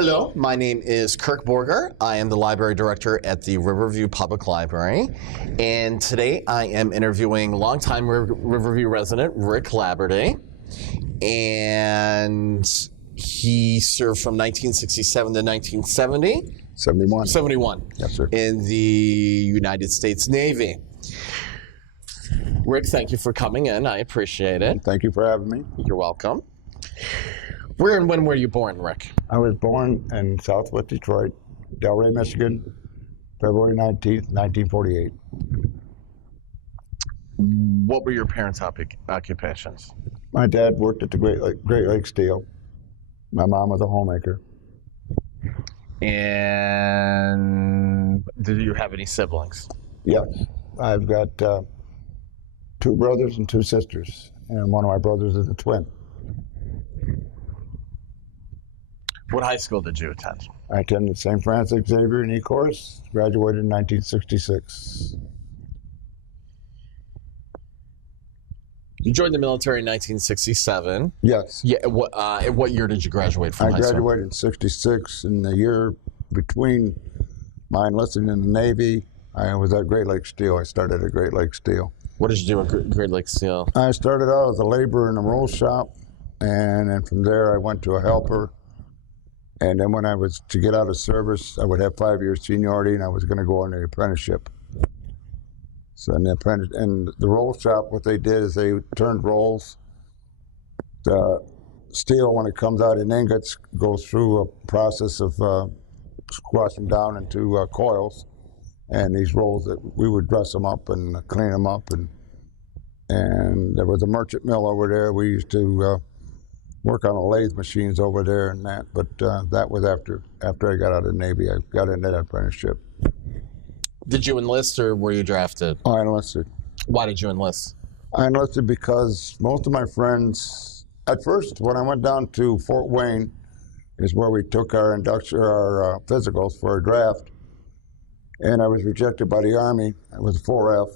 Hello, my name is Kirk Borger. I am the library director at the Riverview Public Library. And today I am interviewing longtime Riverview resident Rick Labadie. And he served from 1967 to 1970. 71. 71. Yes, sir. In the United States Navy. Rick, thank you for coming in. I appreciate it. Thank you for having me. You're welcome. Where and when were you born, Rick? I was born in Southwest Detroit, Delray, Michigan, February 19th, 1948. What were your parents' occupations? My dad worked at the Great Lakes Steel. My mom was a homemaker. And did you have any siblings? Yes. I've got 2 brothers and 2 sisters, and one of my brothers is a twin. What high school did you attend? I attended St. Francis Xavier in Ecorse, graduated in 1966. You joined the military in 1967. Yes. Yeah. What year did you graduate from high school? I graduated in 66. In the year between my enlisting in the Navy, I was at Great Lakes Steel. I started at Great Lakes Steel. What did you do at Great Lakes Steel? I started out as a laborer in a roll shop, and then from there I went to a helper. And then when I was to get out of service, I would have 5 years seniority, and I was going to go on the apprenticeship. So in the roll shop, what they did is they turned rolls. The steel, when it comes out in ingots, goes through a process of squashing down into coils. And these rolls, that we would dress them up and clean them up. And there was a merchant mill over there. We used to work on the lathe machines over there and that, but that was after I got out of the Navy. I got into that apprenticeship. Did you enlist or were you drafted? Oh, I enlisted. Why did you enlist? I enlisted because most of my friends, at first when I went down to Fort Wayne, is where we took our physicals for a draft, and I was rejected by the Army. I was a 4F.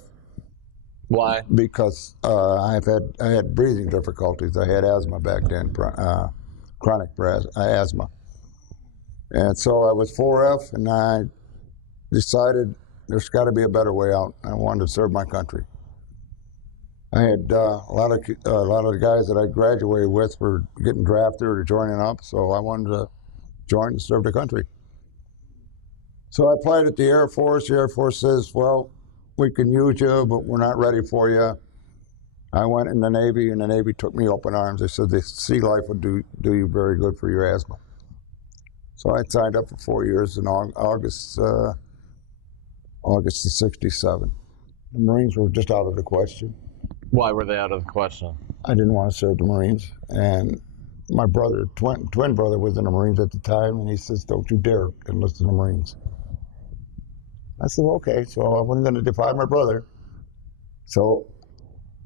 Why? Because I had breathing difficulties. I had asthma back then, chronic asthma. And so I was 4F, and I decided there's got to be a better way out. I wanted to serve my country. I had a lot of the guys that I graduated with were getting drafted or joining up, so I wanted to join and serve the country. So I applied at the Air Force. The Air Force says, well, we can use you, but we're not ready for you. I went in the Navy, and the Navy took me open arms. They said the sea life would do you very good for your asthma. So I signed up for 4 years in August of '67. The Marines were just out of the question. Why were they out of the question? I didn't want to serve the Marines, and my brother, twin brother, was in the Marines at the time, and he says, "Don't you dare enlist in the Marines." I said, okay, so I wasn't going to defy my brother. So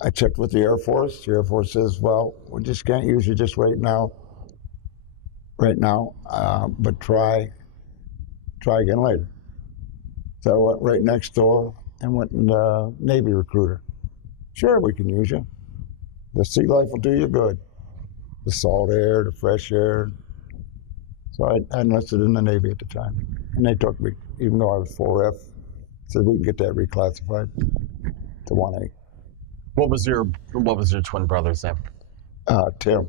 I checked with the Air Force. The Air Force says, well, we just can't use you just right now, but try again later. So I went right next door and went in the Navy recruiter. Sure, we can use you. The sea life will do you good. The salt air, the fresh air. So I enlisted in the Navy at the time. And they took me, even though I was 4F, said we can get that reclassified to 1A. What was your twin brother's name? Tim.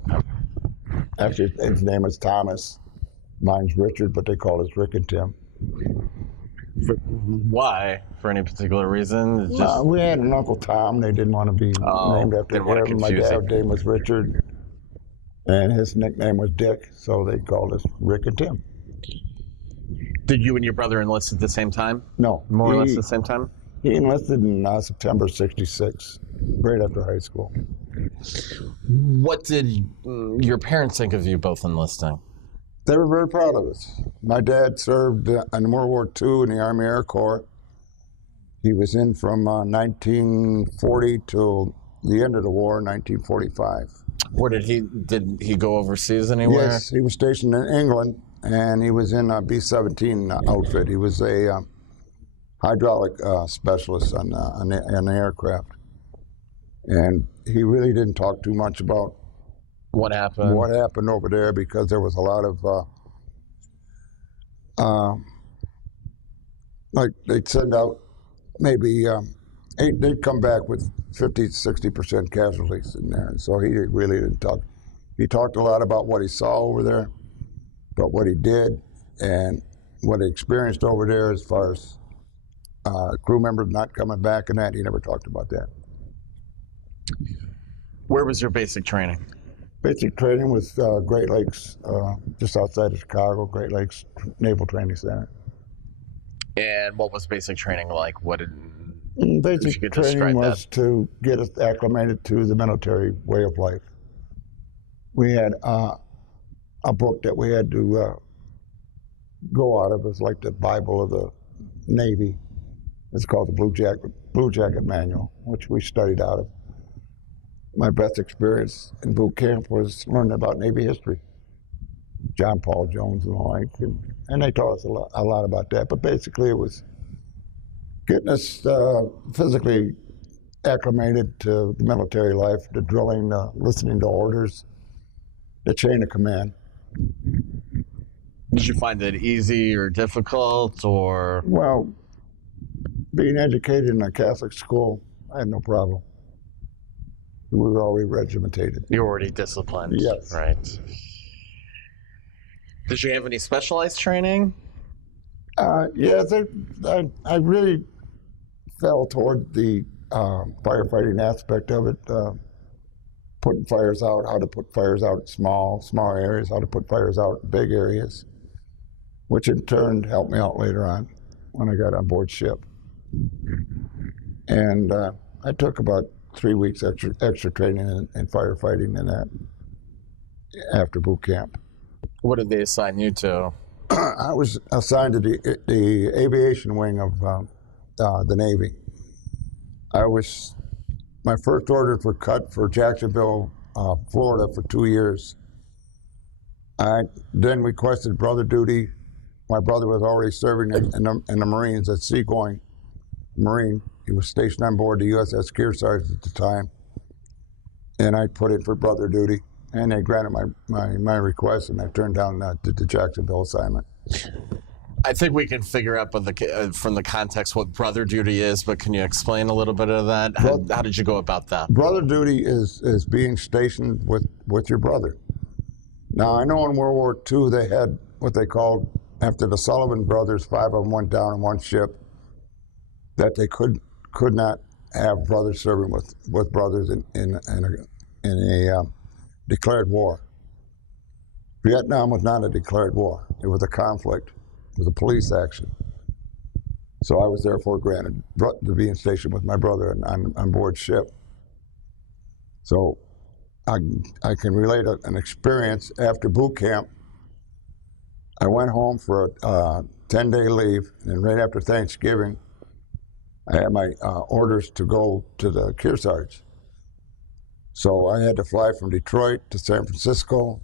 Actually, his name is Thomas. Mine's Richard, but they call us Rick and Tim. Why? For any particular reason? We had an Uncle Tom. They didn't want to be named after him. My dad's name was Richard, and his nickname was Dick, so they called us Rick and Tim. Did you and your brother enlist at the same time? No. More or less the same time? He enlisted in September '66, right after high school. What did your parents think of you both enlisting? They were very proud of us. My dad served in World War II in the Army Air Corps. He was in from 1940 till the end of the war, 1945. Where did he go overseas anywhere? Yes, he was stationed in England, and he was in a B-17 outfit. He was a hydraulic specialist on the aircraft. And he really didn't talk too much about what happened over there, because there was a lot of like they'd send out maybe they'd come back with 50, 60% casualties in there. And so he really didn't talk. He talked a lot about what he saw over there, about what he did, and what he experienced over there as far as crew members not coming back and that. He never talked about that. Where was your basic training? Basic training was Great Lakes, just outside of Chicago, Great Lakes Naval Training Center. And what was basic training like? What did Basic training was to get us acclimated to the military way of life. We had a book that we had to go out of. It was like the Bible of the Navy. It's called the Blue Jacket Manual, which we studied out of. My best experience in boot camp was learning about Navy history, John Paul Jones and the like, and they taught us a lot about that. But basically, it was getting us physically acclimated to the military life, the drilling, listening to orders, the chain of command. Did you find it easy or difficult, or? Well, being educated in a Catholic school, I had no problem. We were already regimented. You were already disciplined. Yes. Right. Did you have any specialized training? Yeah, I really fell toward the firefighting aspect of it, putting fires out, how to put fires out in small areas, how to put fires out in big areas, which in turn helped me out later on when I got on board ship. And I took about 3 weeks extra training in firefighting and that after boot camp. What did they assign you to? I was assigned to the aviation wing of the Navy. My first orders were cut for Jacksonville, Florida for 2 years. I then requested brother duty. My brother was already serving in the Marines at Seagoing Marine. He was stationed on board the USS Kearsarge at the time. And I put in for brother duty. And they granted my request, and I turned down the Jacksonville assignment. I think we can figure out from the context what brother duty is, but can you explain a little bit of that? How did you go about that? Brother duty is being stationed with your brother. Now, I know in World War II they had what they called, after the Sullivan brothers, 5 of them went down in one ship, that they could not have brothers serving with brothers in a declared war. Vietnam was not a declared war. It was a conflict. It was a police action. So I was therefore granted to be stationed with my brother on board ship. So I can relate an experience after boot camp. I went home for a 10-day leave, and right after Thanksgiving, I had my orders to go to the Kearsarge. So I had to fly from Detroit to San Francisco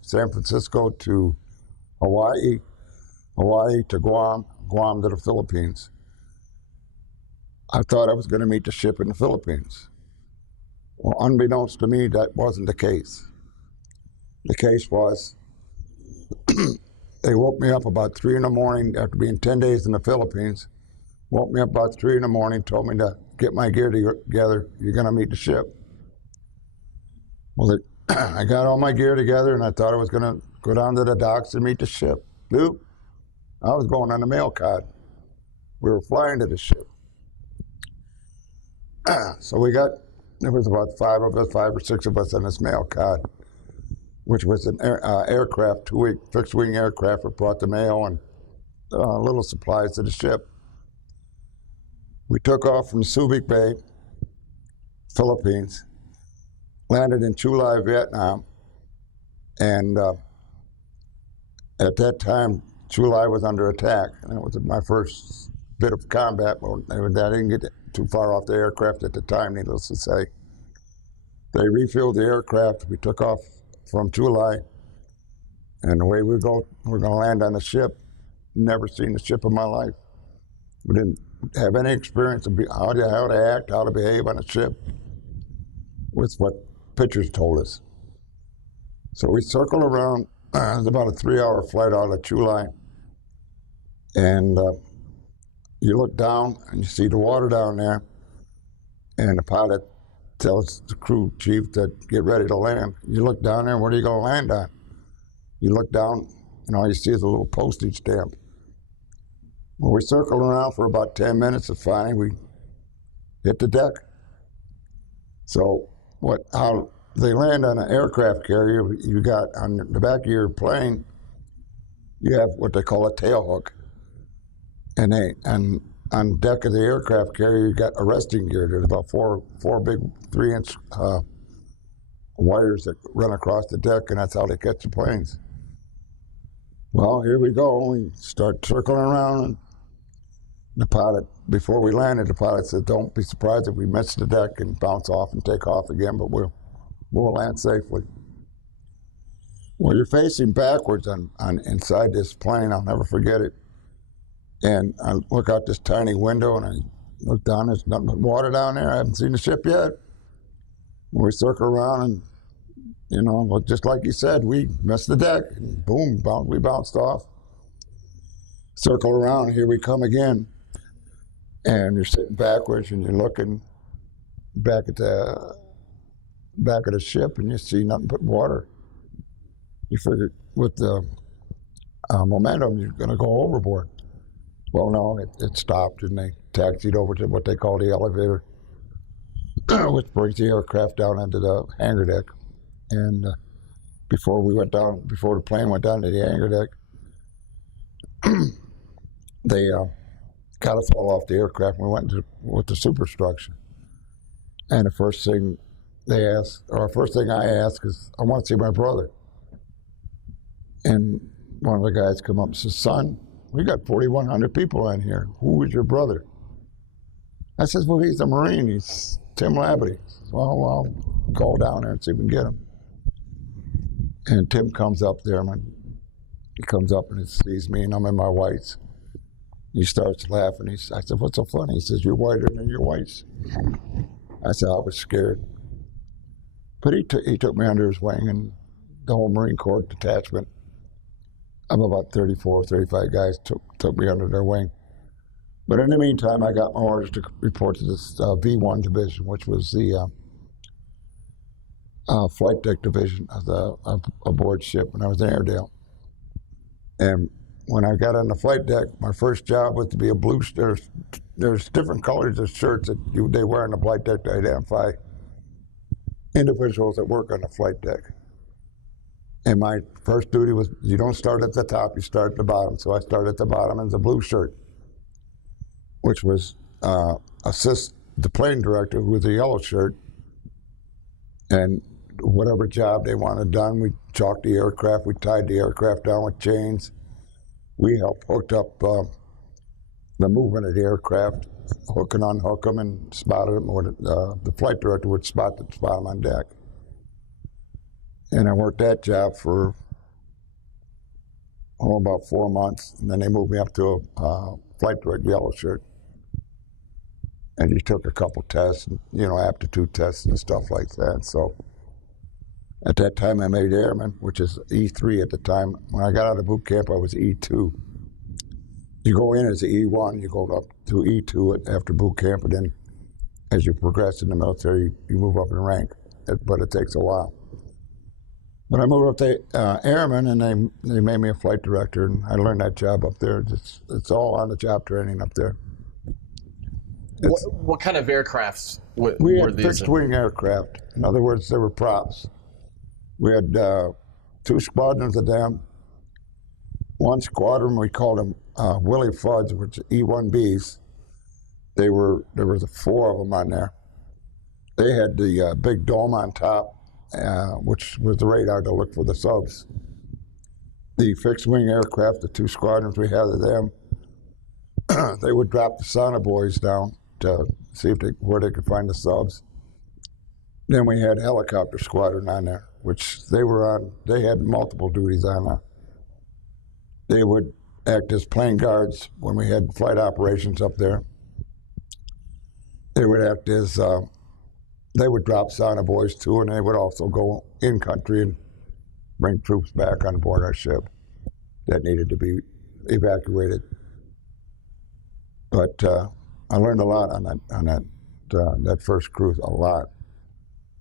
to Hawaii, Hawaii to Guam, Guam to the Philippines. I thought I was going to meet the ship in the Philippines. Well, unbeknownst to me, that wasn't the case. The case was, they woke me up about 3 in the morning after being 10 days in the Philippines, woke me up about 3 in the morning, told me to get my gear together, you're going to meet the ship. Well, I got all my gear together, and I thought I was going to go down to the docks and meet the ship. Nope. I was going on the mail cod. We were flying to the ship. So there was about 5 or 6 of us on this mail cod, which was an aircraft, 2-week fixed-wing aircraft that brought the mail and little supplies to the ship. We took off from Subic Bay, Philippines, landed in Chulai, Vietnam, and at that time, Chulai was under attack. And that was my first bit of combat. I didn't get too far off the aircraft at the time, needless to say. They refueled the aircraft. We took off from Chulai, and away we go. We're going to land on the ship. Never seen a ship in my life. We didn't have any experience of how to act, how to behave on a ship. With what pictures told us. So we circled around. It was about a 3-hour flight out of Chulai. And you look down and you see the water down there, and the pilot tells the crew chief to get ready to land. You look down there, what are you going to land on? You look down, and all you see is a little postage stamp. Well, we circled around for about 10 minutes, and finally we hit the deck. So how they land on an aircraft carrier, you got on the back of your plane, you have what they call a tail hook. And on deck of the aircraft carrier, you got arresting gear. There's about four big 3-inch wires that run across the deck, and that's how they catch the planes. Well, here we go. We start circling around, and the pilot, before we landed, the pilot said, "Don't be surprised if we miss the deck and bounce off and take off again, but we'll land safely." Well, you're facing backwards on inside this plane. I'll never forget it. And I look out this tiny window, and I look down. There's nothing but water down there. I haven't seen the ship yet. We circle around, and just like you said, we missed the deck. And boom, we bounced off. Circle around. Here we come again. And you're sitting backwards, and you're looking back at the back of the ship, and you see nothing but water. You figure with the momentum, you're going to go overboard. Well, no, it stopped, and they taxied over to what they call the elevator, which brings the aircraft down into the hangar deck. And before the plane went down to the hangar deck, they got us all off the aircraft, and we went with the superstructure. And the first thing I asked is, "I want to see my brother." And one of the guys come up and says, "Son, we got 4,100 people in here. Who is your brother?" I says, "Well, he's a Marine. He's Tim Labadie." "Well, I'll call down there and see if we can get him." And Tim comes up there, man. He comes up and he sees me, and I'm in my whites. He starts laughing. I said, "What's so funny?" He says, "You're whiter than your whites." I said, "I was scared." But he took me under his wing, and the whole Marine Corps detachment of about 34, 35 guys took me under their wing. But in the meantime, I got my orders to report to this V1 division, which was the flight deck division of the aboard ship when I was in Airedale. And when I got on the flight deck, my first job was to be a blue. There's different colors of shirts that they wear on the flight deck to identify individuals that work on the flight deck. And my first duty was, you don't start at the top, you start at the bottom. So I started at the bottom as a blue shirt, which was assist the plane director who was a yellow shirt. And whatever job they wanted done, we chalked the aircraft, we tied the aircraft down with chains. We hooked up the movement of the aircraft, hook and unhook them, and spotted them, or the flight director would spot them on deck. And I worked that job for about 4 months, and then they moved me up to a flight director yellow shirt. And he took a couple tests, aptitude tests and stuff like that. So at that time, I made airman, which is E3 at the time. When I got out of boot camp, I was E2. You go in as an E1, you go up to E2 after boot camp, and then as you progress in the military, you move up in rank. But it takes a while. But I moved up to airman, and they made me a flight director, and I learned that job up there. It's all on-the-job training up there. What kind of aircrafts were we had these? Fixed-wing aircraft. In other words, they were props. We had 2 squadrons of them. One squadron, we called them Willie Fudds, which are E-1Bs. There were 4 of them on there. They had the big dome on top, which was the radar to look for the subs. The fixed-wing aircraft, the 2 squadrons we had of them, they would drop the sonobuoys down to see where they could find the subs. Then we had a helicopter squadron on there, which they had multiple duties on there. They would act as plane guards when we had flight operations up there. They would act as, they would drop sonobuoys too, and they would also go in country and bring troops back on board our ship that needed to be evacuated. But I learned a lot on that first cruise, a lot.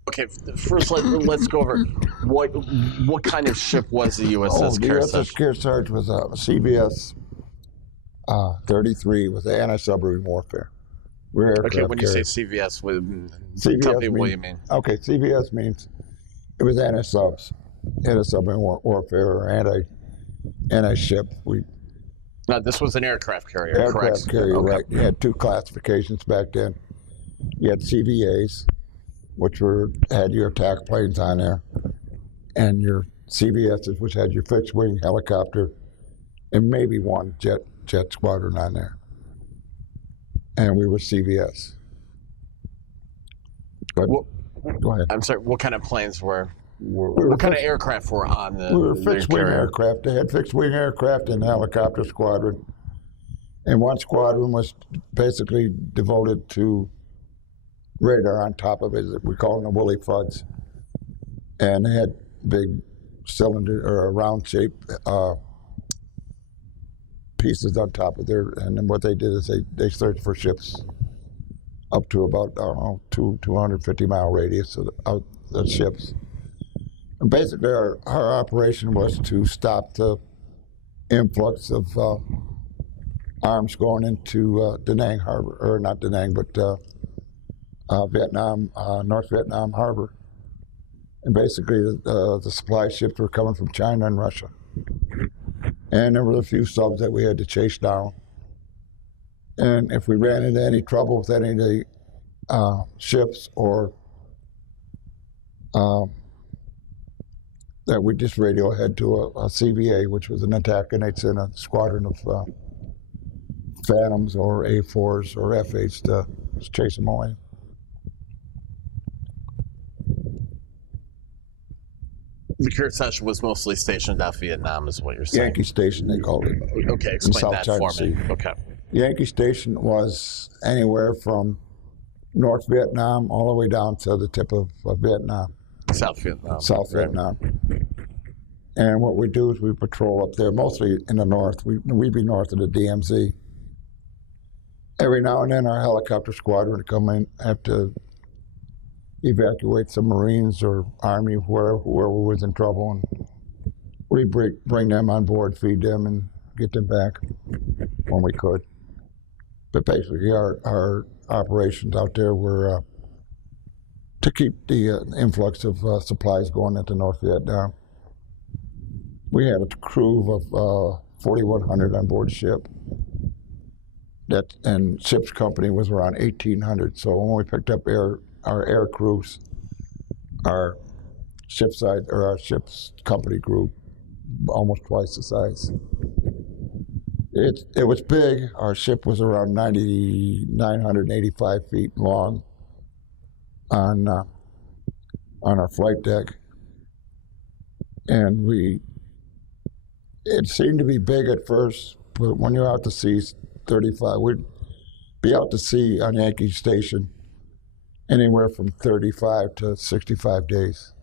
Okay, first let's go over what kind of ship was the USS The Kearsarge? USS Kearsarge was a CBS 33 with anti-submarine warfare. We're aircraft Okay, when you say carriers. CVS, with CBS tell people what means- you mean. Okay, CBS means it was anti-submarine warfare or anti-ship. Now, this was an aircraft carrier, Aircraft correct? carrier, Okay. right? You had two classifications back then. You had CVAs, which had your attack planes on there, and your CVSs, which had your fixed wing helicopter, and maybe one jet squadron on there. And we were CVS. But go ahead. I'm sorry. What kind of planes were? were What kind of aircraft were on the? We were the fixed wing carrier? aircraft. They had fixed wing aircraft and helicopter squadron. And one squadron was basically devoted to radar on top of it. We call them the Willie Fuds. And they had big cylinder or round shaped pieces on top of there. And then what they did is they searched for ships up to about, I don't know, 250-mile radius of the ships. And basically, our operation was to stop the influx of arms going into Da Nang Harbor, or not Da Nang, but Vietnam, North Vietnam Harbor. And basically, the supply ships were coming from China and Russia. And there were a few subs that we had to chase down. And if we ran into any trouble with any of the ships or that we just radio ahead to a CVA, which was an attack, and it's in a squadron of Phantoms or A4s or F8s to chase them away. The Kearsarge was mostly stationed off Vietnam, is what you're saying. Yankee Station, they called it. Okay, explain South that China for me. Sea. Okay. Yankee Station was anywhere from North Vietnam all the way down to the tip of Vietnam. South Vietnam. South Vietnam. And what we do is we patrol up there, mostly in the north. We'd be north of the DMZ. Every now and then our helicopter squadron would come in, have to evacuate some Marines or Army, whoever was in trouble, and we bring them on board, feed them, and get them back when we could. But basically our operations out there were to keep the influx of supplies going into North Vietnam. We had a crew of 4,100 on board ship. And ship's company was around 1,800. So when we picked up our air crews, our ship's company grew almost twice the size. It was big. Our ship was around 985 feet long on our flight deck, and it seemed to be big at first, but when you're out to sea 35, we'd be out to sea on Yankee Station anywhere from 35 to 65 days.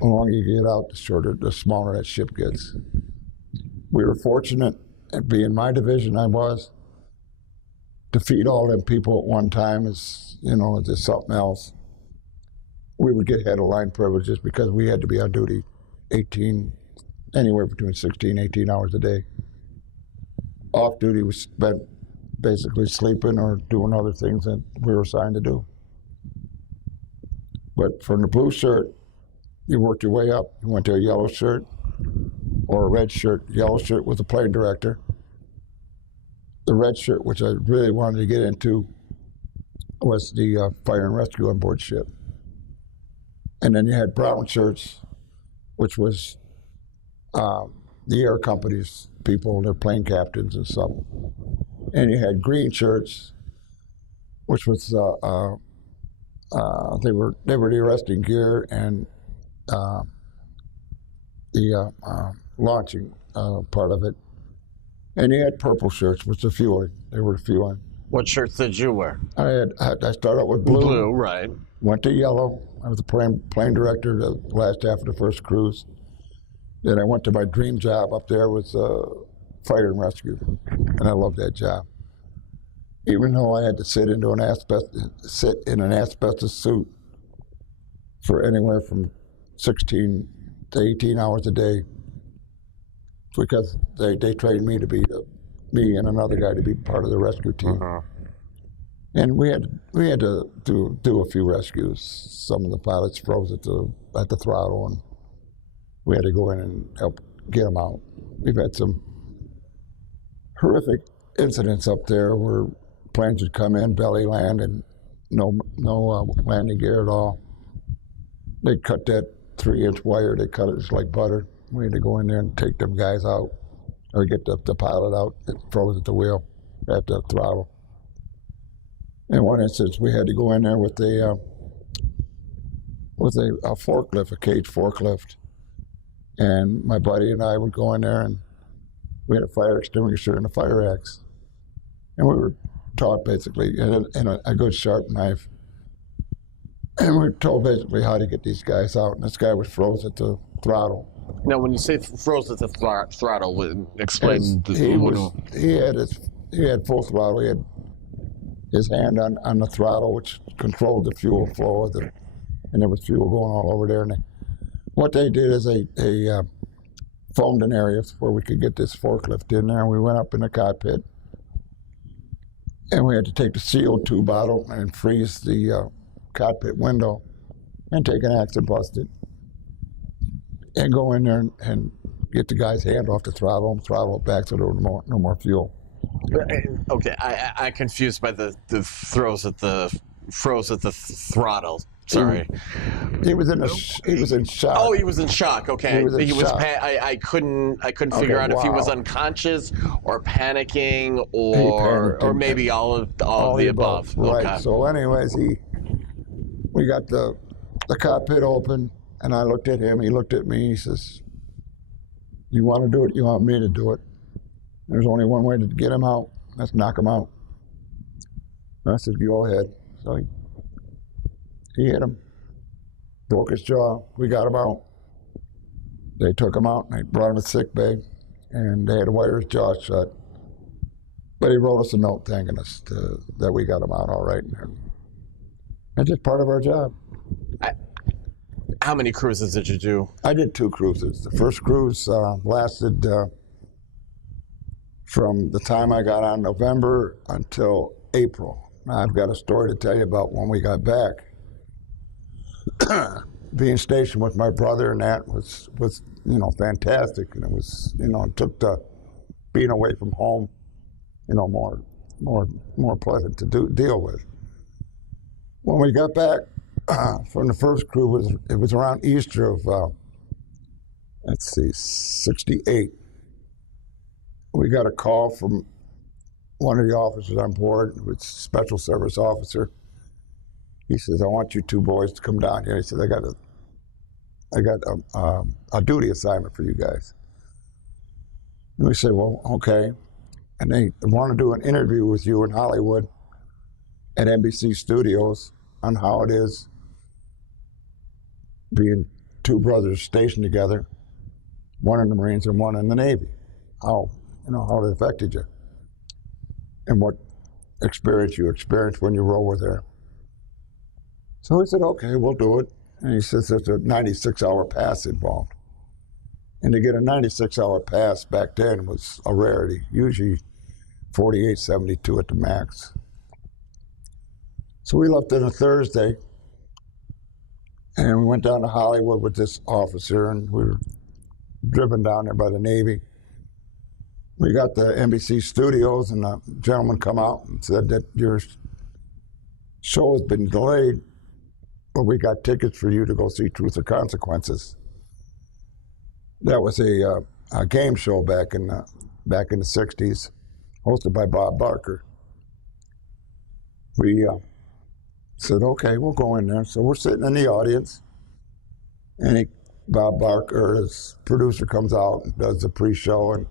The longer you get out, the smaller that ship gets. We were fortunate, at being my division, to feed all them people at one time is just something else. We would get head of line privileges because we had to be on duty anywhere between 16, 18 hours a day. Off duty was spent basically sleeping or doing other things that we were assigned to do. But from the blue shirt, you worked your way up. You went to a yellow shirt or a red shirt. Yellow shirt was the plane director. The red shirt, which I really wanted to get into, was the fire and rescue on board ship. And then you had brown shirts, which was the air company's people, their plane captains and stuff. And you had green shirts, which was they were the arresting gear and the launching part of it. And you had purple shirts, which were fueling. They were fueling. What shirts did you wear? I started out with blue. Blue, right. Went to yellow. I was the plane director the last half of the first cruise. Then I went to my dream job up there was fire and rescue, and I loved that job. even though I had to sit in an asbestos suit for anywhere from 16 to 18 hours a day, because they trained me to be me and another guy to be part of the rescue team. And we had to do a few rescues. Some of the pilots froze at the throttle, and we had to go in and help get them out. We've had some horrific incidents up there where planes would come in, belly land, and no landing gear at all. They cut that 3-inch wire. They cut it just like butter. We had to go in there and take them guys out, or get the pilot out that froze at the wheel, at the throttle. In one instance, we had to go in there with a forklift, a cage forklift, and my buddy and I would go in there, and we had a fire extinguisher and a fire axe, and we were taught basically, and a good sharp knife, and we were told basically how to get these guys out. And this guy was froze at the throttle. Now, when you say froze at the throttle, explain. He had full throttle. He had his hand on the throttle, which controlled the fuel flow, and there was fuel going all over there. And what they did is they foamed an area where we could get this forklift in there. And we went up in the cockpit, and we had to take the CO2 bottle and freeze the cockpit window, and take an axe and bust it, and go in there and get the guy's hand off the throttle and throttle it back so there was no more fuel. Okay, I confused by the froze at the throttle. Sorry. He was in shock. Oh, he was in shock. Okay, He was shock. I couldn't figure out if he was unconscious or panicking or maybe all of the above. Right. Okay. So, anyways, we got the cockpit open, and I looked at him. He looked at me. He says, "You want to do it? You want me to do it? There's only one way to get him out. Let's knock him out." And I said, "Go ahead." So he hit him, broke his jaw. We got him out. They took him out, and they brought him to sick bay, and they had to wire his jaw shut. But he wrote us a note thanking us that we got him out all right. That's just part of our job. How many cruises did you do? I did 2 cruises. The first cruise lasted from the time I got on November until April. Now, I've got a story to tell you about when we got back. Being stationed with my brother, and that was fantastic, and it was it took the being away from home more pleasant to deal with. When we got back from the first cruise, it was around Easter of 68. We got a call from one of the officers on board, who was a special service officer. He says, "I want you 2 boys to come down here." He says, I got a duty assignment for you guys. And we said, "Well, okay." And they want to do an interview with you in Hollywood at NBC Studios on how it is being 2 brothers stationed together, one in the Marines and one in the Navy. How it affected you, and what experience you experienced when you roll with her. So we said, "Okay, we'll do it." And he says there's a 96-hour pass involved. And to get a 96-hour pass back then was a rarity, usually 48, 72 at the max. So we left on a Thursday, and we went down to Hollywood with this officer, and we were driven down there by the Navy. We got the NBC Studios, and the gentleman come out and said that your show has been delayed, but we got tickets for you to go see Truth or Consequences. That was a game show back in the 60s, hosted by Bob Barker. We said, "Okay, we'll go in there." So we're sitting in the audience, and Bob Barker, his producer, comes out and does the pre-show, and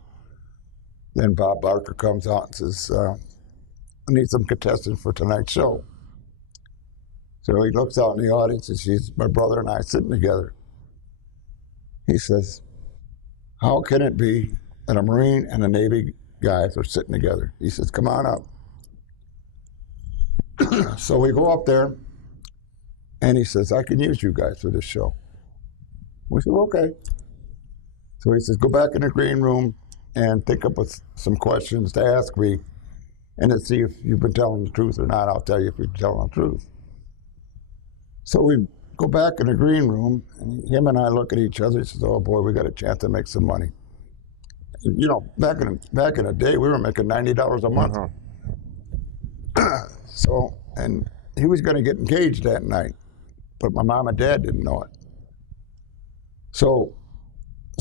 then Bob Barker comes out and says, "I need some contestants for tonight's show." So he looks out in the audience and sees my brother and I sitting together. He says, "How can it be that a Marine and a Navy guys are sitting together?" He says, "Come on up." So we go up there, and he says, I can use you guys for this show. We said, okay. So he says, go back in the green room and think up with some questions to ask me, and then see if you've been telling the truth or not. I'll tell you if you're telling the truth. So we go back in the green room, and him and I look at each other. He says, oh boy, we got a chance to make some money. You know, back in the day, we were making $90 a month. So, and he was going to get engaged that night, but my mom and dad didn't know it. So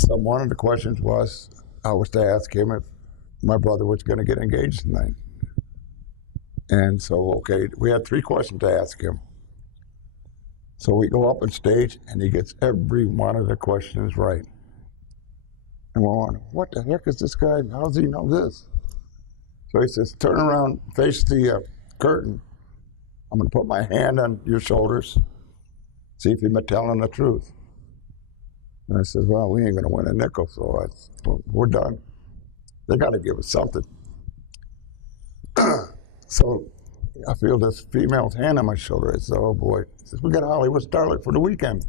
one of the questions I was to ask him if my brother was going to get engaged tonight. And so, okay, we had 3 questions to ask him. So we go up on stage, and he gets every one of the questions right. And we're wondering, what the heck is this guy? How does he know this? So he says, turn around, face the curtain. I'm going to put my hand on your shoulders, see if you've been telling the truth. And I said, well, we ain't going to win a nickel, so we're done. They got to give us something. So I feel this female's hand on my shoulder. I said, oh boy. He says, we got a Hollywood starlet for the weekend.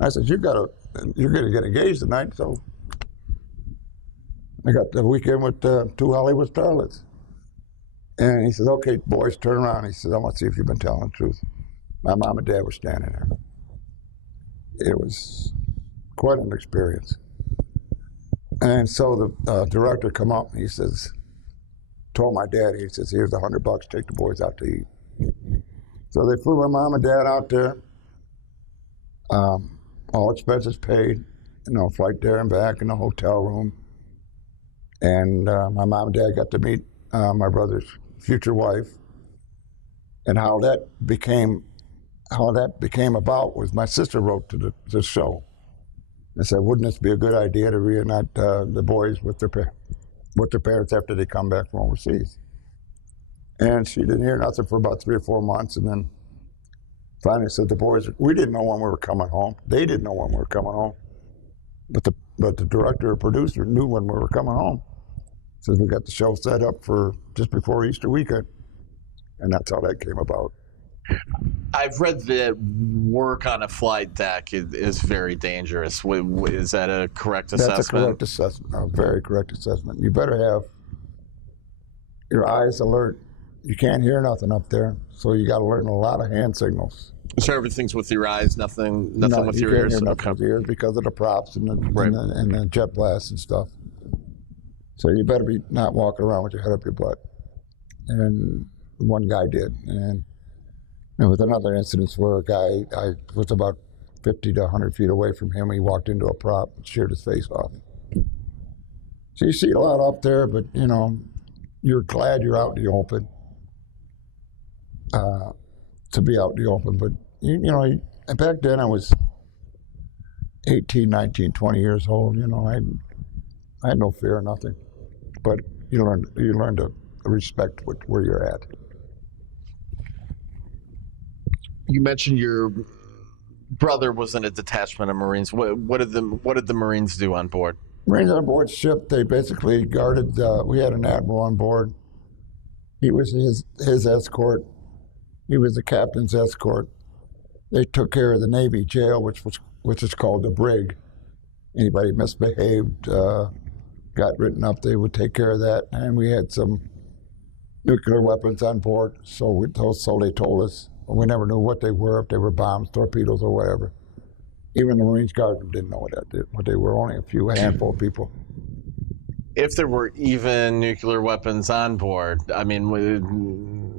I said, you're going to get engaged tonight, so I got the weekend with 2 Hollywood starlets. And he says, okay, boys, turn around. He says, I want to see if you've been telling the truth. My mom and dad were standing there. It was quite an experience. And so the director come up and he says, told my dad, he says, here's $100, take the boys out to eat. So they flew my mom and dad out there, all expenses paid, flight there and back in the hotel room. And my mom and dad got to meet my brother's future wife. And how that became about was my sister wrote to the show and said, wouldn't this be a good idea to reunite the boys with their parents after they come back from overseas? And she didn't hear nothing for about 3 or 4 months, and then finally said, the boys, we didn't know when we were coming home. They didn't know when we were coming home. But the director or producer knew when we were coming home. Says we got the show set up for just before Easter weekend. And that's how that came about. I've read that work on a flight deck is very dangerous. Is that a correct assessment? That's a correct assessment, a very correct assessment. You better have your eyes alert. You can't hear nothing up there, so you got to learn a lot of hand signals. So everything's with your eyes, nothing with your ears? You can't hear nothing with your ears because of the props and the jet blasts and stuff. So you better be not walking around with your head up your butt. And one guy did. And there was another incident where a guy, I was about 50 to 100 feet away from him. He walked into a prop and sheared his face off. So you see a lot up there, but you're glad you're out in the open. To be out in the open. But, back then I was 18, 19, 20 years old. I had no fear of nothing. But you learn to respect where you're at. You mentioned your brother was in a detachment of Marines. What did the Marines do on board? Marines on board ship, they basically guarded. We had an admiral on board. He was his escort. He was the captain's escort. They took care of the Navy jail, which is called the brig. Anybody misbehaved, got written up, they would take care of that. And we had some nuclear weapons on board, so they told us. We never knew what they were, if they were bombs, torpedoes, or whatever. Even the Marines Guardsmen didn't know what they were, only a handful of people. If there were even nuclear weapons on board, I mean,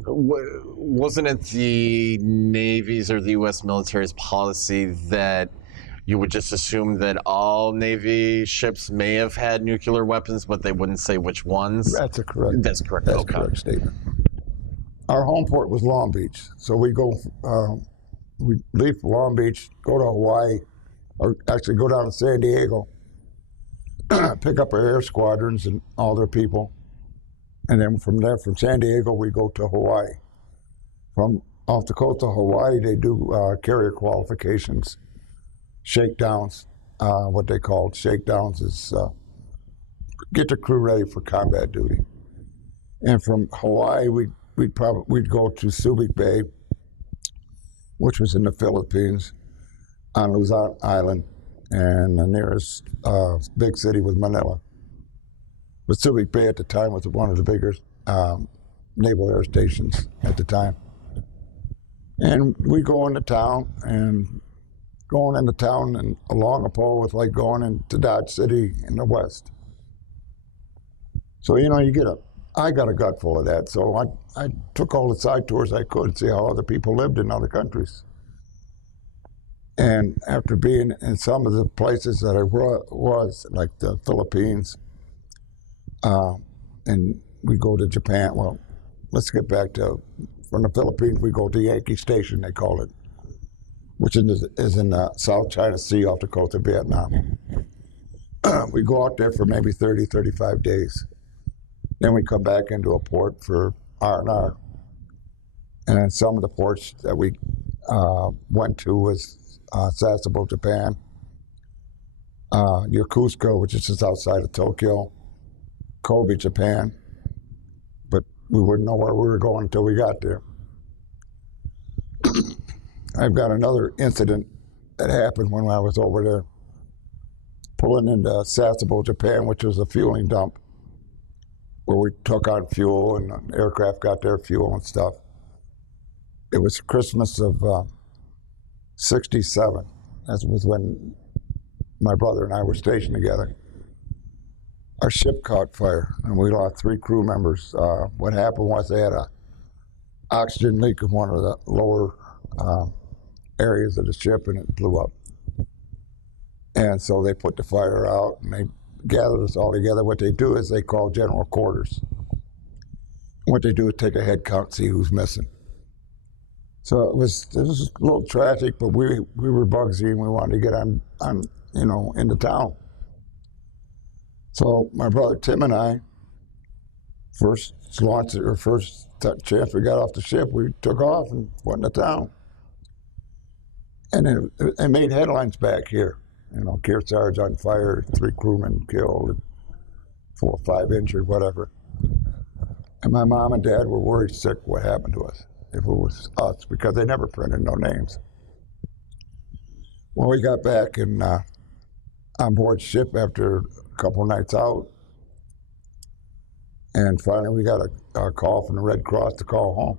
wasn't it the Navy's or the U.S. military's policy that you would just assume that all Navy ships may have had nuclear weapons, but they wouldn't say which ones? That's correct. That's correct. That's a correct statement. Our home port was Long Beach, so we leave Long Beach, go to Hawaii, or actually go down to San Diego, pick up our air squadrons and all their people, and then from San Diego, we go to Hawaii. From off the coast of Hawaii, they do carrier qualifications, shakedowns. What they call shakedowns is get the crew ready for combat duty. And from Hawaii, we we'd go to Subic Bay, which was in the Philippines, on Luzon Island, and the nearest big city was Manila. But Subic Bay at the time was one of the bigger naval air stations at the time. And we go into town, and going into town and along a pole was like going into Dodge City in the West. So, you know, I got a gut full of that. So I took all the side tours I could, see how other people lived in other countries. And after being in some of the places that I was, like the Philippines, and we go to Japan. Well, let's get back to, from the Philippines, we go to Yankee Station, they call it, which is in the South China Sea off the coast of Vietnam. We go out there for maybe 30, 35 days. Then we come back into a port for R&R. And then some of the ports that we went to was Sasebo, Japan, Yokosuka, which is just outside of Tokyo, Kobe, Japan. But we wouldn't know where we were going until we got there. I've got another incident that happened when I was over there, pulling into Sasebo, Japan, which was a fueling dump, where we took on fuel and the aircraft got their fuel and stuff. It was Christmas of '67. That was when my brother and I were stationed together. Our ship caught fire, and we lost 3 crew members. What happened was they had an oxygen leak in one of the lower areas of the ship, and it blew up. And so they put the fire out, and they gathered us all together. What they do is they call general quarters. What they do is take a head count, see who's missing. So it was a little tragic, but we were Bugsy, and we wanted to get on into town. So my brother Tim and I, first chance we got off the ship, we took off and went into town. And it made headlines back here. You know, Kearsarge on fire, 3 crewmen killed, 4 or 5 injured, whatever. And my mom and dad were worried sick what happened to us, if it was us, because they never printed no names. Well, we got back and on board ship after a couple of nights out, and finally we got a call from the Red Cross to call home.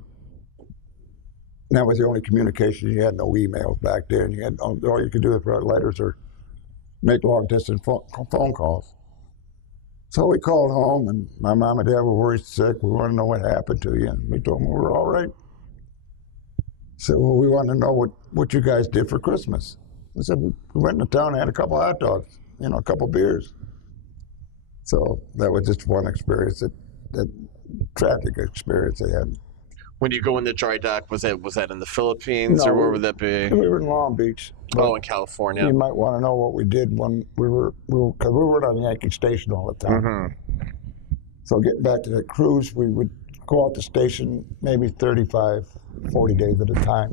And that was the only communication. You had no emails back then. You had all you could do was write letters or make long-distance phone calls. So we called home, and my mom and dad were worried sick. We wanted to know what happened to you, and we told them we were all right. So well, we wanted to know what you guys did for Christmas. I said we went into town and had a couple of hot dogs, a couple of beers. So that was just one experience, that tragic experience they had. When you go in the dry dock, was that in the Philippines, No, or where would that be? We were in Long Beach. Oh, in California. You might want to know what we did when because we were on Yankee Station all the time. Mm-hmm. So getting back to the cruise, we would go out to station maybe 35, 40 days at a time.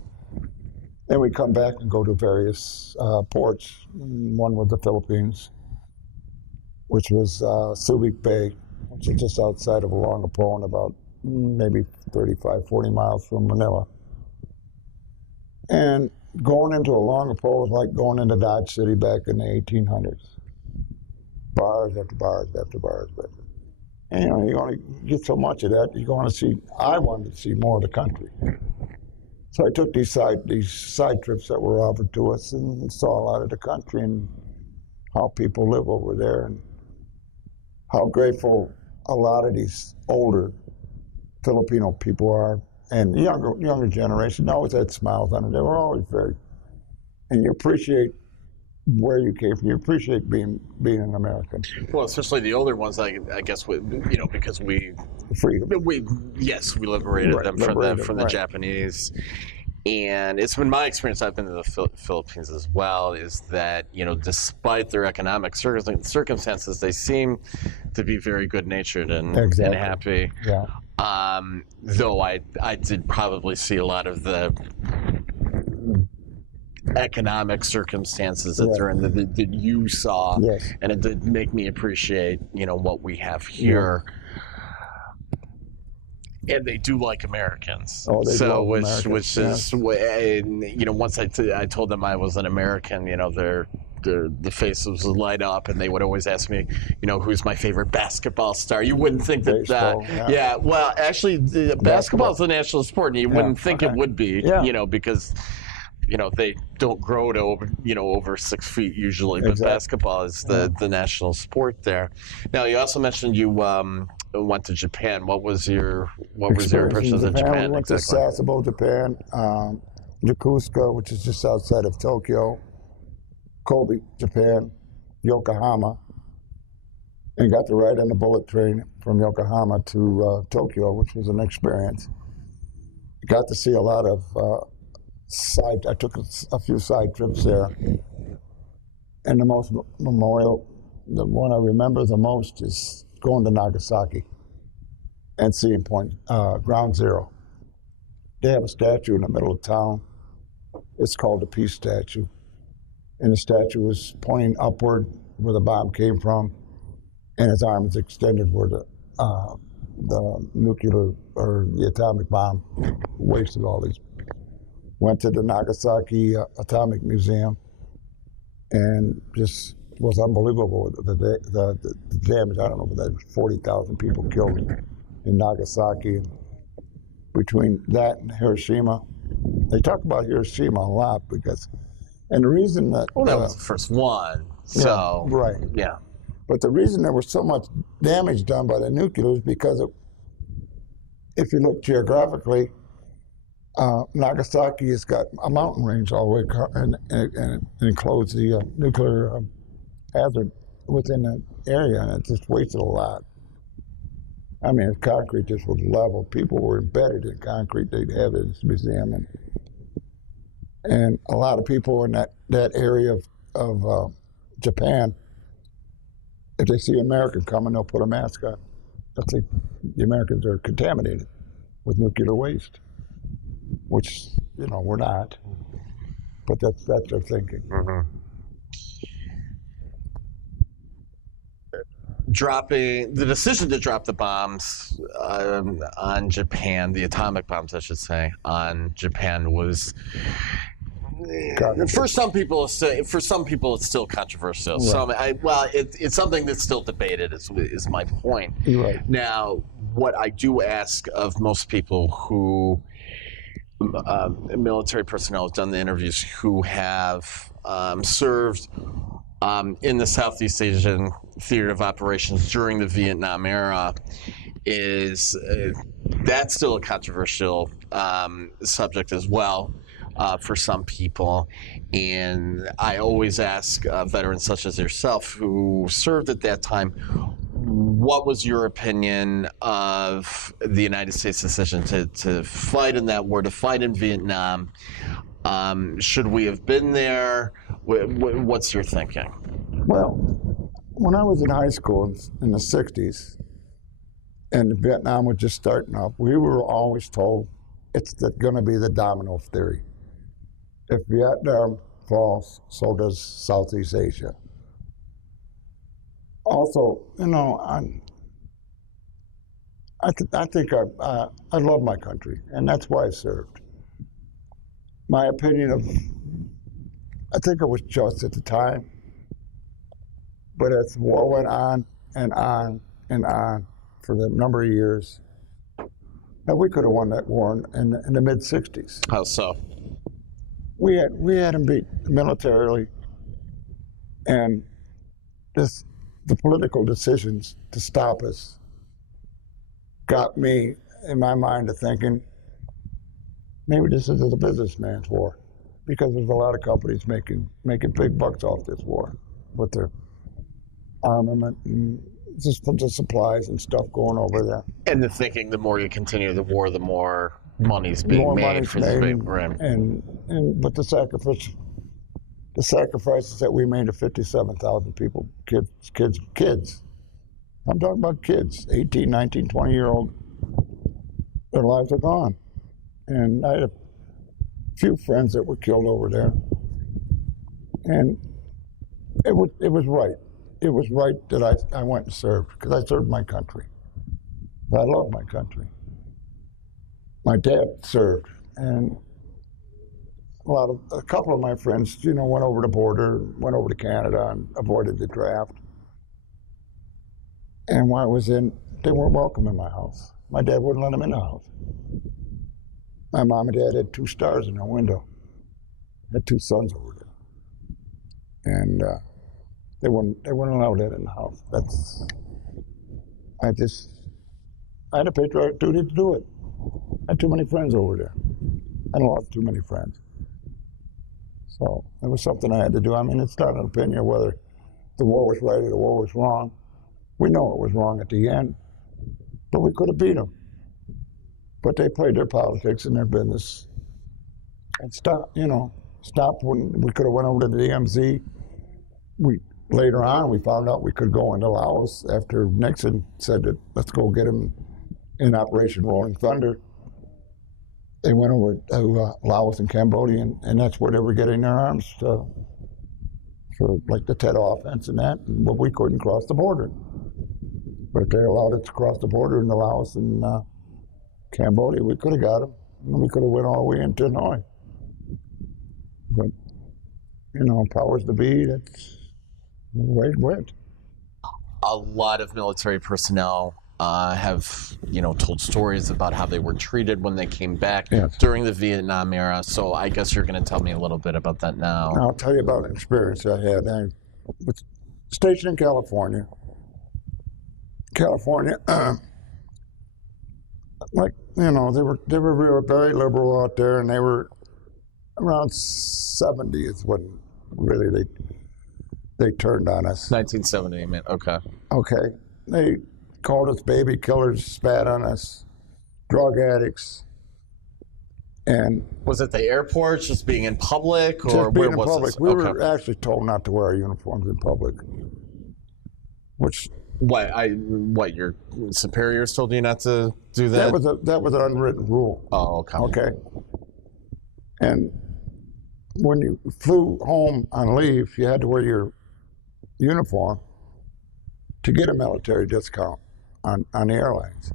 Then we'd come back and go to various ports. One was the Philippines, which was Subic Bay, which is just outside of Olongapo and about maybe 35, 40 miles from Manila. And going into Olongapo was like going into Dodge City back in the 1800s. Bars after bars after bars. And you only get so much of that. I wanted to see more of the country. So I took these side trips that were offered to us and saw a lot of the country and how people live over there and how grateful a lot of these older Filipino people are, and younger generation always had smiles on it. They were always and you appreciate where you came from. You appreciate being an American. Well, especially the older ones, I guess, because freedom. We liberated them from the Japanese. And it's been my experience, I've been to the Philippines as well, is that, despite their economic circumstances, they seem to be very good-natured and happy. Yeah. Though I did probably see a lot of the economic circumstances that they're in that you saw, yes. And it did make me appreciate, what we have here. And they do like Americans. Oh, they so, love Americans, which yes. is, and, you know, once I told them I was an American, you know, the faces would light up, and they would always ask me, you know, who's my favorite basketball star. You wouldn't think that, Baseball, yeah. Well, actually, basketball is a national sport, and you wouldn't think it would be, you know, because, you know, they don't grow to over 6 feet usually, but basketball is the national sport there. Now, you also mentioned you went to Japan. What was your impressions of Japan? We went to Sasebo, Japan, Yokosuka, which is just outside of Tokyo, Kobe, Japan, Yokohama, and got to ride on the bullet train from Yokohama to Tokyo, which was an experience. Got to see a lot of I took a few side trips there, and the most memorial, the one I remember the most, is going to Nagasaki and seeing Ground Zero. They have a statue in the middle of town. It's called the Peace Statue, and the statue is pointing upward where the bomb came from, and his arm is extended where the nuclear or the atomic bomb wasted all these. Went to the Nagasaki Atomic Museum, and just was unbelievable the damage. I don't know, but there was 40,000 people killed in Nagasaki. And between that and Hiroshima, they talk about Hiroshima a lot and the reason that that was the first one. So yeah, right, yeah. But the reason there was so much damage done by the nuclear is because if you look geographically, Nagasaki has got a mountain range all the way and it enclosed the nuclear hazard within the area, and it just wasted a lot. I mean, concrete just was level. People were embedded in concrete. They'd have it in this museum, and a lot of people in that area of Japan, if they see American coming, they'll put a mask on. They'll think the Americans are contaminated with nuclear waste, which, you know, we're not. But that's their thinking. Mm-hmm. The decision to drop the bombs on Japan, the atomic bombs, I should say, on Japan was, for some people, it's still controversial. Right. It's something that's still debated. Is my point. Right. Now, what I do ask of most people who, military personnel, have done the interviews, who have served in the Southeast Asian theater of operations during the Vietnam era, is that's still a controversial subject as well for some people. And I always ask veterans such as yourself who served at that time, what was your opinion of the United States decision to fight in that war, to fight in Vietnam? Should we have been there? What's your thinking? Well, when I was in high school in the 60s, and Vietnam was just starting up, we were always told it's going to be the domino theory. If Vietnam falls, so does Southeast Asia. Also, you know, I think I love my country, and that's why I served. My opinion I think it was just at the time, but as the war went on and on and on for the number of years, now we could have won that war in the mid-60s. How so? We had them beat militarily, and the political decisions to stop us got me, in my mind, to thinking, maybe this is a businessman's war, because there's a lot of companies making big bucks off this war with their armament and just the supplies and stuff going over there. And the thinking, the more you continue the war, the more money's being made for the big rim. But the sacrifices that we made to 57,000 people, kids. I'm talking about kids, 18, 19, 20-year-old. Their lives are gone. And I had a few friends that were killed over there. And it was right. It was right that I went and served, because I served my country. I love my country. my dad served, and a couple of my friends, went over the border, went over to Canada, and avoided the draft. And while I was in, they weren't welcome in my house. My dad wouldn't let them in the house. My mom and dad had 2 stars in their window. Had 2 sons over there, and they wouldn't allow that in the house. I had a patriotic duty to do it. I had too many friends over there. I lost too many friends. So it was something I had to do. I mean, it's not an opinion whether the war was right or the war was wrong. We know it was wrong at the end, but we could have beat them. But they played their politics and their business and stopped when we could have went over to the DMZ. Later on, we found out we could go into Laos after Nixon said that let's go get him in Operation Rolling Thunder. They went over to Laos and Cambodia, and that's where they were getting their arms for like the Tet Offense and that. But we couldn't cross the border. But if they allowed us to cross the border into Laos and Cambodia, we could have got them. And we could have went all the way into Hanoi. But, powers to be, that's the way it went. A lot of military personnel have, told stories about how they were treated when they came back during the Vietnam era. So I guess you're going to tell me a little bit about that now. I'll tell you about an experience I had. I was stationed in California. They were very liberal out there, and they were around 70 is when really they turned on us. 1970, man. Okay. Okay. They called us baby killers, spat on us, drug addicts, and was it the airport, just being in public, or just being where in was public? this? We were actually told not to wear our uniforms in public, which. What your superiors told you not to do that? That was an unwritten rule. Oh, okay. Okay. And when you flew home on leave, you had to wear your uniform to get a military discount on the airlines.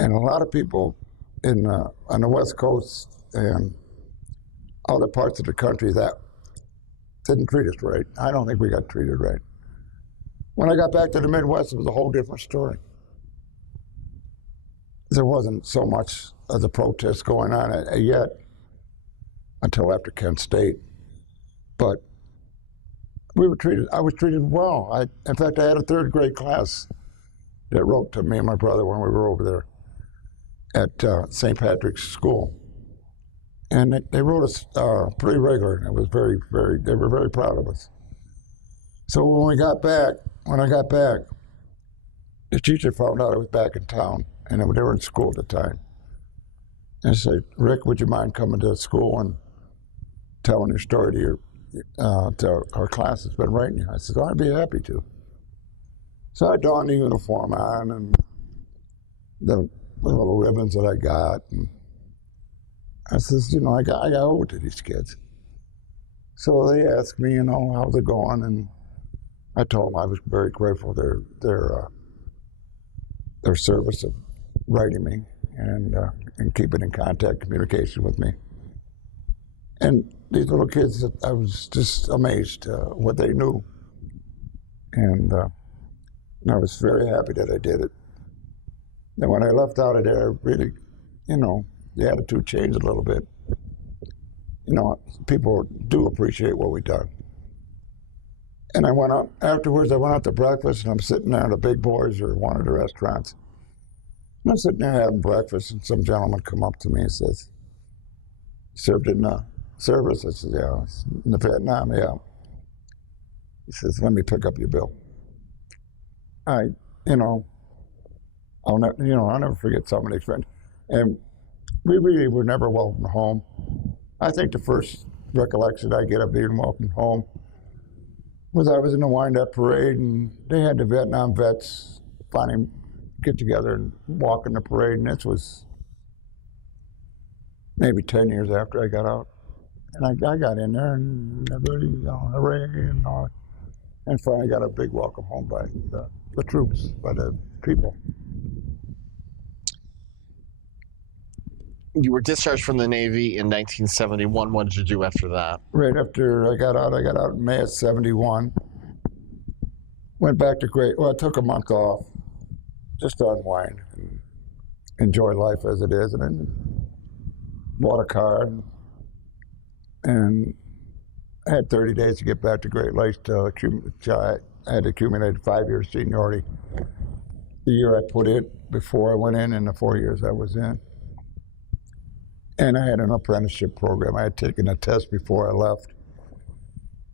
And a lot of people on the West Coast and other parts of the country that didn't treat us right. I don't think we got treated right. When I got back to the Midwest, it was a whole different story. There wasn't so much of the protests going on yet until after Kent State. But I was treated well. In fact, I had a 3rd grade class that wrote to me and my brother when we were over there at St. Patrick's School. And they wrote us pretty regular. It was they were very proud of us. So when I got back, the teacher found out I was back in town, and they were in school at the time. And she said, "Rick, would you mind coming to school and telling your story to our class that's been writing you?" I said, "I'd be happy to." So I donned the uniform on and the little ribbons that I got, and I says, I got over to these kids. So they asked me, how's it going, and I told them I was very grateful for their service of writing me and keeping in contact, communication with me. And these little kids, I was just amazed what they knew. And I was very happy that I did it. And when I left out of there, really, the attitude changed a little bit. People do appreciate what we've done. And afterwards I went out to breakfast, and I'm sitting there at the Big Boys or one of the restaurants. And I'm sitting there having breakfast, and some gentleman come up to me and says, "Served in the service?" I said, "Yeah." "In the Vietnam?" "Yeah." He says, "Let me pick up your bill." I'll never forget some of these friends. And we really were never welcomed home. I think the first recollection I get of being welcomed home was I was in the wind-up parade, and they had the Vietnam vets finally get together and walk in the parade, and this was maybe 10 years after I got out. And I got in there, and everybody, hooray, and all, and finally got a big welcome home by the troops, by the people. You were discharged from the Navy in 1971. What did you do after that? Right after I got out in May of 71. Went back to I took a month off just to unwind and enjoy life as it is. And then bought a car and I had 30 days to get back to Great Lakes I had accumulated 5 years seniority. The year I put in before I went in and the 4 years I was in. And I had an apprenticeship program. I had taken a test before I left.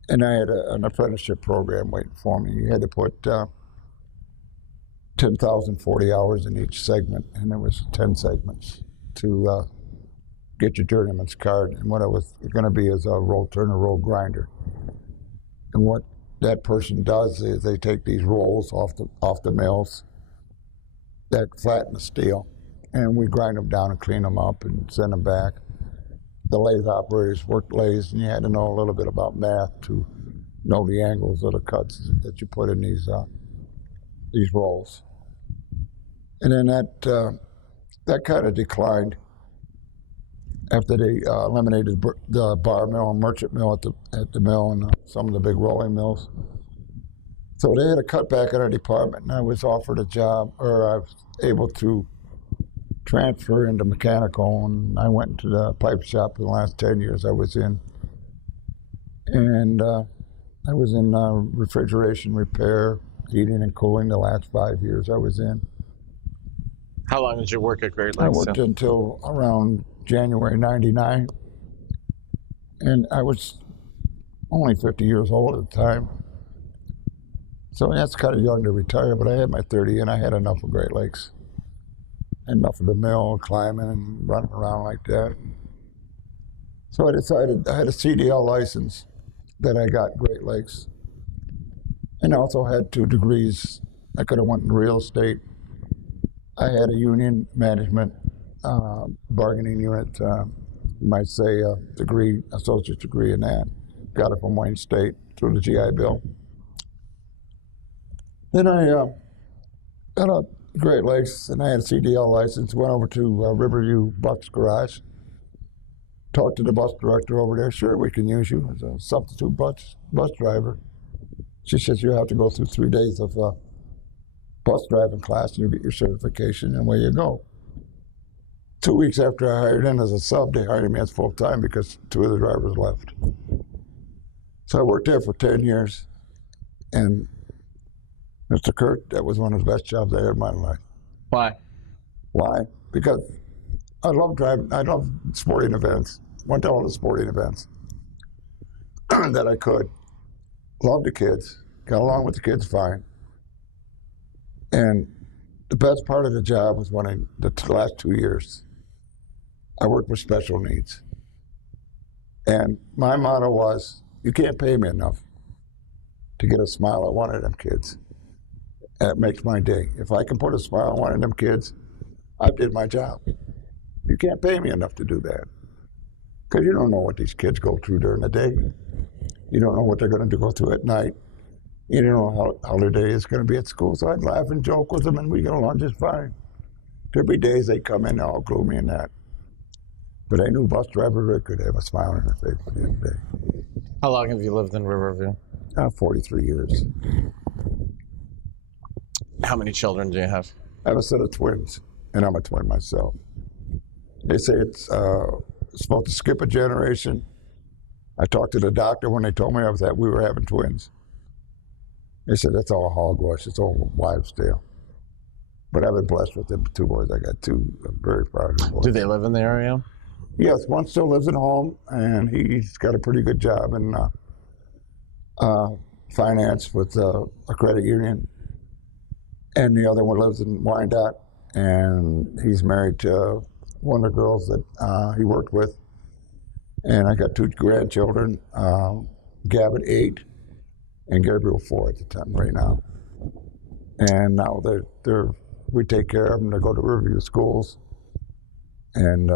And I had an apprenticeship program waiting for me. You had to put 10,040 hours in each segment, and there was 10 segments to get your journeyman's card. And what I was going to be is a roll turner, roll grinder. And what that person does is they take these rolls off the mills that flatten the steel, and we grind them down and clean them up and send them back. The lathe operators worked lathes, and you had to know a little bit about math to know the angles of the cuts that you put in these rolls. And then that kind of declined after they eliminated the bar mill and merchant mill at the mill and some of the big rolling mills. So they had a cutback in our department, and I was offered a job, or I was able to transfer into mechanical, and I went into the pipe shop for the last 10 years I was in. And I was in refrigeration repair, heating and cooling the last 5 years I was in. How long did you work at Great Lakes? I worked until around January 99. And I was only 50 years old at the time. So that's kind of young to retire, but I had my 30 and I had enough of Great Lakes. Enough of the mill, climbing and running around like that. So I decided I had a CDL license that I got Great Lakes. And I also had 2 degrees. I could have went in real estate. I had a union management bargaining unit, you might say a degree, associate's degree in that. Got it from Wayne State through the GI Bill. Then I got a Great Lakes, and I had a CDL license, went over to Riverview Buck's garage, talked to the bus director over there. Sure, we can use you as a substitute bus driver. She says you have to go through 3 days of bus driving class, and you get your certification, and away you go. 2 weeks after I hired in as a sub, they hired me as full-time because 2 of the drivers left. So I worked there for 10 years, and Mr. Kurt, that was one of the best jobs I had in my life. Why? Why? Because I love driving. I love sporting events. Went to all the sporting events that I could. Loved the kids. Got along with the kids fine. And the best part of the job was when the last 2 years, I worked with special needs. And my motto was, you can't pay me enough to get a smile at one of them kids. That makes my day. If I can put a smile on one of them kids, I did my job. You can't pay me enough to do that. Because you don't know what these kids go through during the day. You don't know what they're going to go through at night. You don't know how their day is going to be at school. So I'd laugh and joke with them, and we get along just fine. There'd be days they come in all gloomy and that. But I knew bus driver could have a smile on her face at the end of the day. How long have you lived in Riverview? 43 years. How many children do you have? I have a set of twins, and I'm a twin myself. They say it's supposed to skip a generation. I talked to the doctor when they told me we were having twins. They said that's all hogwash. It's all wives' tale. But I've been blessed with them 2 boys. I got 2. I'm very proud of them boys. Do they live in the area? Yes, one still lives at home, and he's got a pretty good job in finance with a credit union. And the other one lives in Wyandotte, and he's married to one of the girls that he worked with. And I got 2 grandchildren, Gavin 8 and Gabriel 4 at the time right now. And now we take care of them. They go to Riverview schools. And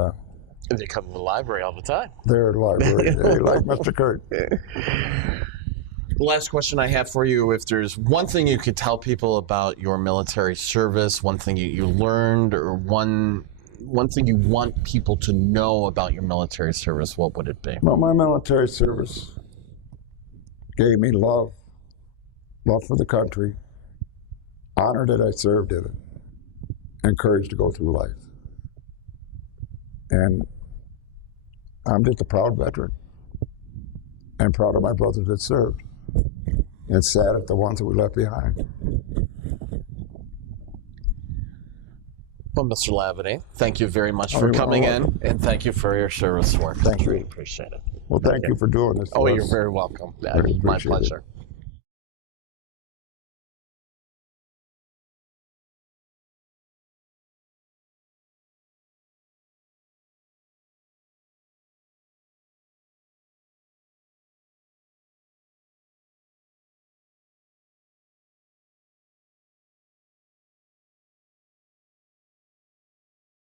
they come to the library all the time. They're at the library. They like Mr. Kurt. The last question I have for you, if there's one thing you could tell people about your military service, one thing you learned, or one one thing you want people to know about your military service, what would it be? Well, my military service gave me love for the country, honor that I served in it, and courage to go through life. And I'm just a proud veteran and proud of my brothers that served, and sad at the ones that we left behind. Well, Mr. Labadie, thank you very much for you're coming welcome. in, and thank you for your service work. Thank you. We appreciate it. Well, thank you for doing this. Oh, for you're us. very welcome. Very My appreciate it. pleasure.